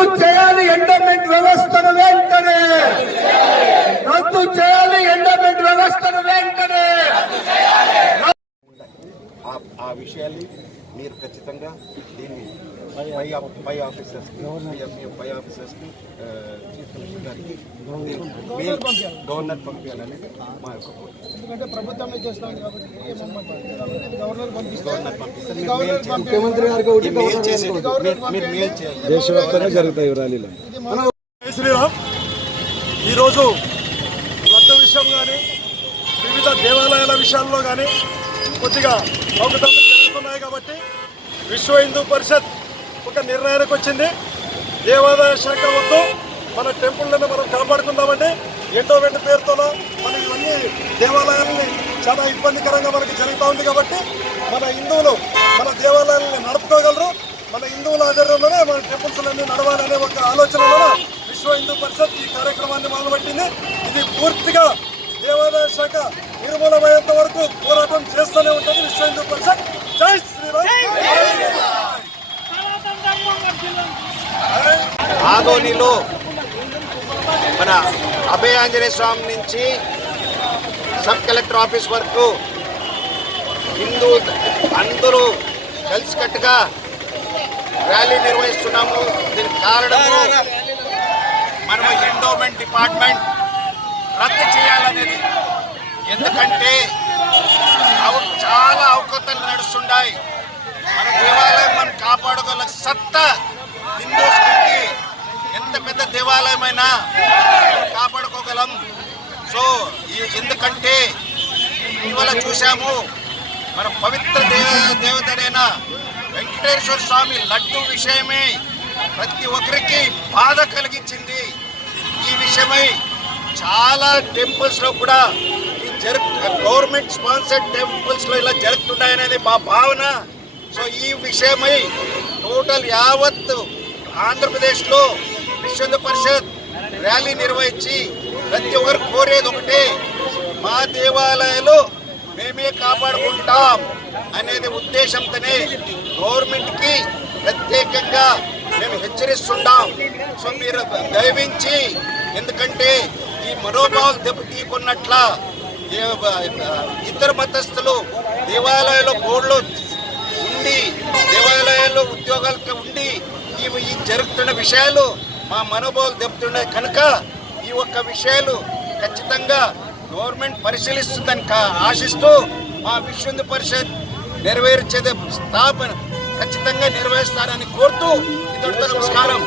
రద్దు చేయాలి ఎండోమెంట్ వ్యవస్థను వెంటనే. రద్దు చేయాలి ఎండోమెంట్ వ్యవస్థను వెంటనే. ఆ విషయాలు మీరు ఖచ్చితంగా దీన్ని పై పై ఆఫీసర్స్కి పై- ఆఫీసర్స్కి చీఫ్ కమిషనర్ గారికి మెయిల్ గవర్నర్ పంపించాలనేది మా యొక్క. ఎందుకంటే గవర్నర్ పంపిస్తారు. ముఖ్యమంత్రి గారికి మెయిల్ చేసేది మీరు- మెయిల్ చేయాలి. దేశవ్యాప్తంగా జరుగుతాయి ర్యాలీలు శ్రీరామ్. ఈరోజు రక్త విషయం కానీ వివిధ దేవాలయాల విషయాల్లో కానీ కొద్దిగా అవకతవకలు తీసుకున్నాయి కాబట్టి విశ్వ హిందూ పరిషత్ ఒక నిర్ణయానికి వచ్చింది. దేవాదాయ శాఖ వద్దు మన టెంపుల్ని మనం కాపాడుకుందామంటే ఎండోమెంట్ పేరుతోనో మన ఇవన్నీ దేవాలయాలని చాలా ఇబ్బందికరంగా మనకి జరుగుతూ ఉంది కాబట్టి మన హిందువులు మన దేవాలయాలని నడుపుకోగలరు. మన హిందువుల ఆధారంలోనే మన టెంపుల్స్ అన్ని నడవాలనే ఒక ఆలోచనలో విశ్వ హిందూ పరిషత్ ఈ కార్యక్రమాన్ని మొదలుపెట్టింది. ఇది పూర్తిగా దేవాదాయ శాఖ నిర్మూలమయ్యేంత వరకు పోరాటం చేస్తూనే ఉంటుంది విశ్వ హిందూ పరిషత్. జై శ్రీరామ్. ఆదోనిలో మన అభయ ఆంజనేయ స్వామి నుంచి సబ్ కలెక్టర్ ఆఫీస్ వరకు హిందూ అందరూ కలిసికట్టుగా ర్యాలీ నిర్వహిస్తున్నాము. దీనికి కారణము మనము ఎండోమెంట్ డిపార్ట్మెంట్ రద్దు చేయాలనేది ఎందుకంటే చాలా అవకతలు నడుస్తుండాయి. మన దేవాలయం మనం కాపాడుకోగల సత్తా హిందూస్కి ఎంత పెద్ద దేవాలయమైనా మనం కాపాడుకోగలం. సో ఈ- ఎందుకంటే ఇవాళ చూసాము మన పవిత్ర దేవ దేవతడైన వెంకటేశ్వర స్వామి లడ్డు విషయమే ప్రతి ఒక్కరికి బాధ కలిగించింది. ఈ విషయమై చాలా టెంపుల్స్లో కూడా జరుగు గవర్నమెంట్ స్పాన్సర్డ్ టెంపుల్స్లో ఇలా జరుగుతున్నాయనేది మా భావన. సో ఈ విషయమై టోటల్ యావత్ ఆంధ్రప్రదేశ్లో విశ్వ పరిషత్ ర్యాలీ నిర్వహించి ప్రతి ఒక్కరు కోరేది ఒకటే మా దేవాలయాలు మేమే కాపాడుకుంటాం అనేది ఉద్దేశంతోనే గవర్నమెంట్కి ప్రత్యేకంగా మేము హెచ్చరిస్తున్నాం సో మీరు దయవించి ఎందుకంటే ఈ మనోభావం దెబ్బతీకున్నట్ల ఇతర మతస్థులు దేవాలయాల్లో బోర్డులో ఉండి దేవాలయాల్లో ఉద్యోగాలకు ఉండి ఈ ఈ జరుగుతున్న విషయాలు మా మనోభావాలు దెబ్బతున్నాయి. కనుక ఈ ఒక్క విషయాలు ఖచ్చితంగా గవర్నమెంట్ పరిశీలిస్తుందని కా- ఆశిస్తూ మా విశ్వంది పరిషత్ నెరవేర్చేదే స్థాపన ఖచ్చితంగా నెరవేరుస్తారని కోరుతూ ఇతరులతో నమస్కారం.